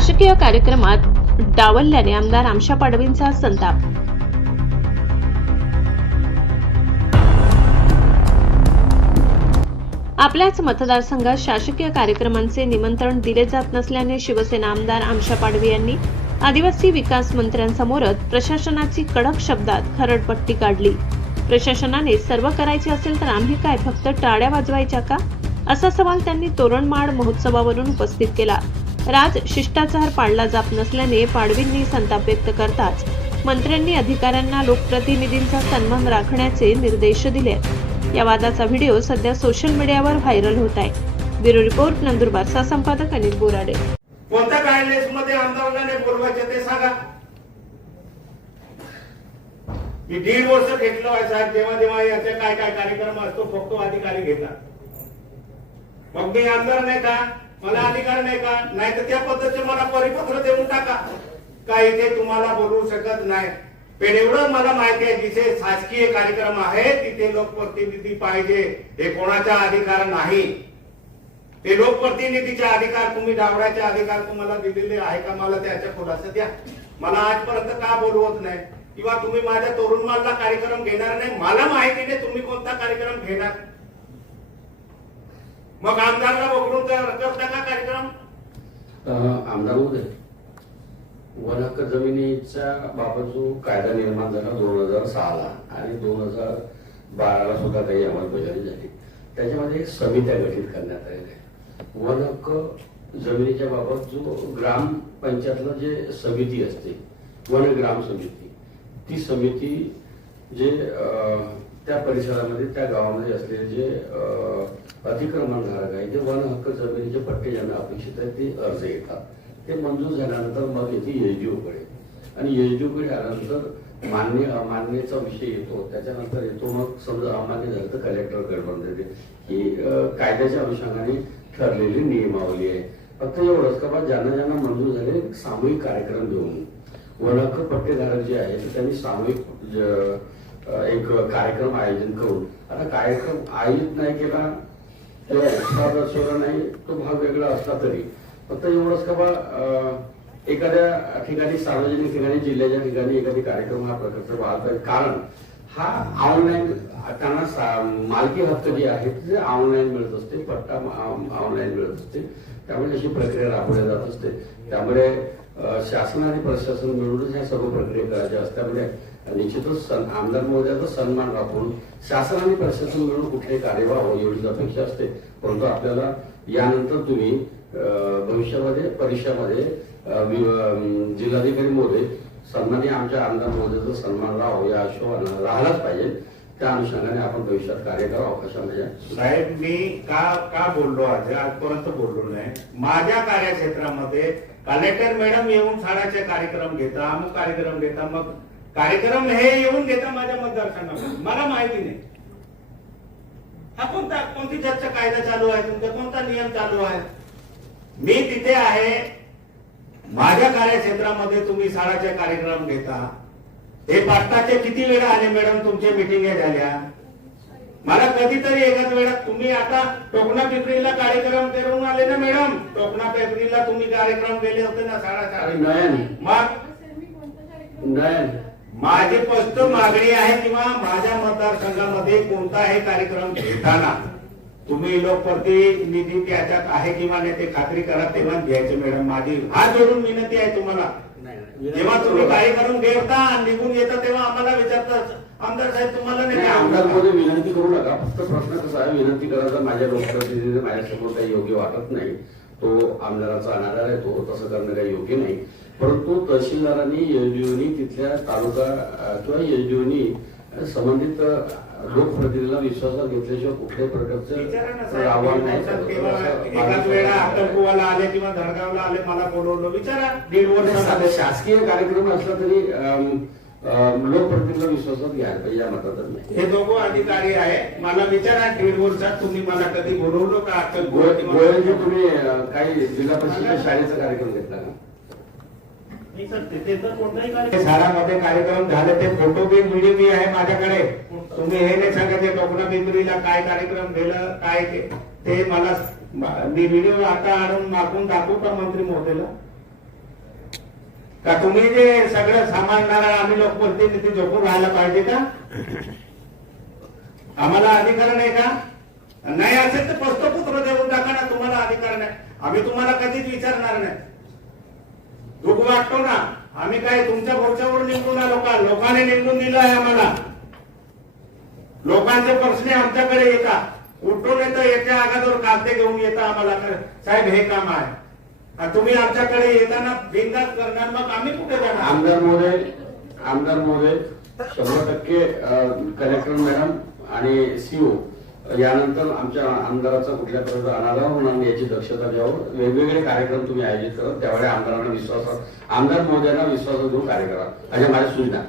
शासकीय कार्यक्रमात डावलल्याने आमदार आमशा पाडवींचा संताप. आपल्याच मतदारसंघात शासकीय कार्यक्रमांचे निमंत्रण दिले जात नसल्याने शिवसेना आमदार आमशा पाडवी यांनी आदिवासी विकास मंत्र्यांसमोरच प्रशासनाची कडक शब्दात खरडपट्टी काढली. प्रशासनाने सर्व करायचे असेल तर आम्ही काय फक्त टाळ्या वाजवायच्या का? असा सवाल त्यांनी तोरणमाळ महोत्सवावरून उपस्थित केला. राज शिष्टाचार पाळला जात नसल्याने पाडवींनी संताप व्यक्त करताच मंत्र्यांनी अधिकाऱ्यांना लोकप्रतिनिधींचा सन्मान राखण्याचे निर्देश दिले. या वादाचा व्हिडिओ सध्या सोशल मीडियावर व्हायरल होत आहे. ब्युरो रिपोर्ट नंदुरबार संपादक अनिल बोराडे. कोणत्या गाईडलाईन्समध्ये आंदोलनाने बोलवायचे ते सांगा. मी दीड वर्ष घेतलं आहे साहेब जेव्हा जेव्हा याचे काय काय कार्यक्रम असतो फक्त अधिकारी घेतात. मग मी आमदार नाही का? मला अधिकार नाही का? नाही तर त्या पद्धतीचे मला परिपत्र देऊन टाका. का इथे तुम्हाला बोलू शकत नाही. पण एवढं मला माहिती आहे जिथे शासकीय कार्यक्रम आहे तिथे लोकप्रतिनिधी पाहिजे. हे कोणाचा अधिकार नाही. ते लोकप्रतिनिधीचे अधिकार तुम्ही डावड्याचे अधिकार तुम्हाला दिलेले आहे का? मला त्याच्या खुलासा द्या. मला आजपर्यंत का बोलवत नाही? किंवा तुम्ही माझ्या तरुण मालला कार्यक्रम घेणार नाही? मला माहिती नाही तुम्ही कोणता कार्यक्रम घेणार. मग आमदारला पकडून करता का कार्यक्रम. आमदार उदय वन हक्क जमिनीच्या बाबत जो कायदा निर्माण झाला दोन हजार सहाला आणि दोन हजार बाराला सुद्धा काही अंमलबजावणी झाली. त्याच्यामध्ये समित्या गठीत करण्यात आलेल्या वन हक्क जमिनीच्या बाबत जो ग्रामपंचायतला जे समिती असते वन ग्राम समिती ती समिती जे त्या परिसरामध्ये त्या गावामध्ये असलेले जे अतिक्रमणधारक आहे. जे वन हक्क जमिनीचे पट्टे ज्यांना अपेक्षित आहेत ते अर्ज येतात. ते मंजूर झाल्यानंतर मग येते एसडीओ कडे. आणि एसडीओ कडे आल्यानंतर मान्य अमान्यचा विषय येतो. त्याच्यानंतर येतो मग समजा अमान्य झालं तर कलेक्टरकडे देते ही कायद्याच्या अनुषंगाने ठरलेली नियमावली आहे. फक्त एवढंच का बा ज्यांना ज्यांना मंजूर झाले सामूहिक कार्यक्रम घेऊन वनहक्क पट्टेधारक जे आहेत त्यांनी सामूहिक एक कार्यक्रम आयोजन करून. आता कार्यक्रम आयोजित नाही केला किंवा उत्साह नाही तो भाग वेगळा असला तरी. फक्त एवढंच का बा एखाद्या ठिकाणी सार्वजनिक ठिकाणी जिल्ह्याच्या ठिकाणी एखादी कार्यक्रम हा प्रकारचा वाहत आहे. कारण हा ऑनलाईन त्यांना मालकी हक्क जे आहेत ते ऑनलाईन मिळत असते पट्टा ऑनलाईन मिळत असते. त्यामुळे अशी प्रक्रिया राबवली जात असते. त्यामुळे शासन आणि प्रशासन मिळूनच ह्या सर्व प्रक्रिया करायच्या असतात. त्यामुळे निश्चितच सन- आमदार महोदयाचा सन्मान राखून शासन आणि प्रशासन मिळून कुठले कार्य व्हावं एवढीच अपेक्षा असते. परंतु आपल्याला यानंतर तुम्ही भविष्यामध्ये परीक्षामध्ये जिल्हाधिकारी महोदय सन्मानी आमच्या आमदार महोदयाचा सन्मान राहावं या आशोभानं राहिलाच पाहिजे. त्या अनुषंगाने आपण भविष्यात कार्य करावं अशा माझ्या साहेब मी का का बोललो आज? आजपर्यंत बोललो नाही. माझ्या कार्यक्षेत्रामध्ये कलेक्टर मॅडम येऊन शाळाचे कार्यक्रम घेता अमुक कार्यक्रम घेता मग कार्यक्रम हे येऊन घेता माझ्या मतदारसंघामध्ये. मला माहिती नाही. हा कोणता कोणती चर्चा कायदा चालू आहे? तुमचा कोणता नियम चालू आहे? मी तिथे आहे. माझ्या कार्यक्षेत्रामध्ये तुम्ही शाळाचे कार्यक्रम घेता. हे पाटलाचे किती वेळा आले मॅडम? तुमच्या मिटिंग झाल्या. मला कधीतरी एकाच वेळा तुम्ही आता टोकणा पिपरीला कार्यक्रम करून आले ना मॅडम? टोकणा पिपरीला तुम्ही कार्यक्रम केले होते ना शाळा नयन मग? माझी स्पष्ट मागणी आहे किंवा माझ्या मतदारसंघामध्ये कोणताही कार्यक्रम घेताना तुम्ही लोकप्रतिनिधी त्याच्यात आहे किंवा नाही ते खात्री करा तेव्हा घ्यायचे मॅडम. माझी हात जोडून विनंती आहे तुम्हाला. जेव्हा तुम्ही कार्यक्रम घेता आणि निघून येता तेव्हा आम्हाला विचारतात. आमदार साहेब तुम्हाला नाही नाही, का आमदार आवडत? मध्ये विनंती करू नका. फक्त प्रश्न कसा आहे विनंती करायचा माझ्या लोकप्रतिनिधीने माझ्यासमोर काही योग्य वाटत नाही तो आमदाराचा अनादर आहे तो तसं करणं काही योग्य नाही. परंतु तहसीलदारांनी एसडीओनी तिथल्या तालुका किंवा एसडीओनी संबंधित लोकप्रतिनिधीला विश्वासात घेतल्याशिवाय कुठल्याही प्रकारचं आव्हान नाही शासकीय कार्यक्रम असला तरी लोकप्रतिनिधीला विश्वासात घ्यायला पाहिजे या मतात नाही. हे दोघं अधिकारी आहे मला विचारा दीड वर्षात तुम्ही मला कधी बोलवलं का? गोयलजी तुम्ही काही जिल्हा परिषद शाळेचा कार्यक्रम घेतला का? शाळामध्ये कार्यक्रम झाले ते फोटो बी व्हिडिओ बी आहे माझ्याकडे. तुम्ही हे नाही सांगायचे टोकणा पिंपरीला काय कार्यक्रम केलं काय ते ते मला मी व्हिडिओ आता आणून मागून दाखवू का मंत्री महोदयला का तुम्ही जे सगळं सांभाळणारा आम्ही लोकप्रतिनिधी झोपून राहायला पाहिजे का? आम्हाला अधिकार नाही का? नाही असेल तर पस्तपुत्र देऊन टाका ना तुम्हाला अधिकार नाही. आम्ही तुम्हाला कधीच विचारणार नाही. दुःख वाटतो ना? आम्ही काय तुमच्या पुढच्यावर निवडून आलो का? लोकांनी निवडून दिलं आहे आम्हाला. लोकांचे प्रश्न आमच्याकडे येतात. उठून येतं याच्या अगोदर कागदे घेऊन येतं आम्हाला. साहेब हे काम आहे. तुम्ही आमच्याकडे येताना बिंदास करणार मग आम्ही कुठे जाणार? आमदार महोदय आमदार महोदय शंभर टक्के कलेक्टर मॅडम आणि सीओ यानंतर आमच्या आमदाराचा कुठल्या प्रकारचा अनादर होणार नाही याची दक्षता घ्यावं. वेगवेगळे कार्यक्रम तुम्ही आयोजित करत त्यावेळी आमदारांना विश्वास आमदार महोदयांना विश्वास देऊन कार्य करा. अशा माझ्या सूचना.